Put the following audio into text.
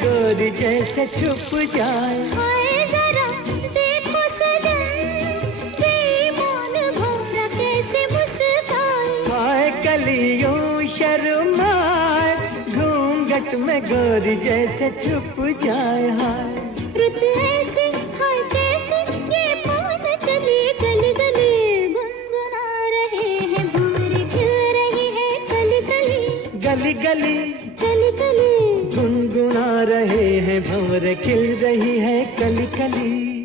गोरी जैसे छुप जाए। हाय जरा देखो सजन, बेईमान भौरा कैसे मुस्काए। हाय कलियों शर्माए, घूंघट में गोरी जैसे छुप जाए। हाय रुत ऐसी हाय कैसी, ये पवन चली गली गली, गुनगुना रहे हैं भंवरे खिल रही है कली कली। गली गली कली कली गुनगुना रहे हैं भंवरे खिल रही है कली कली।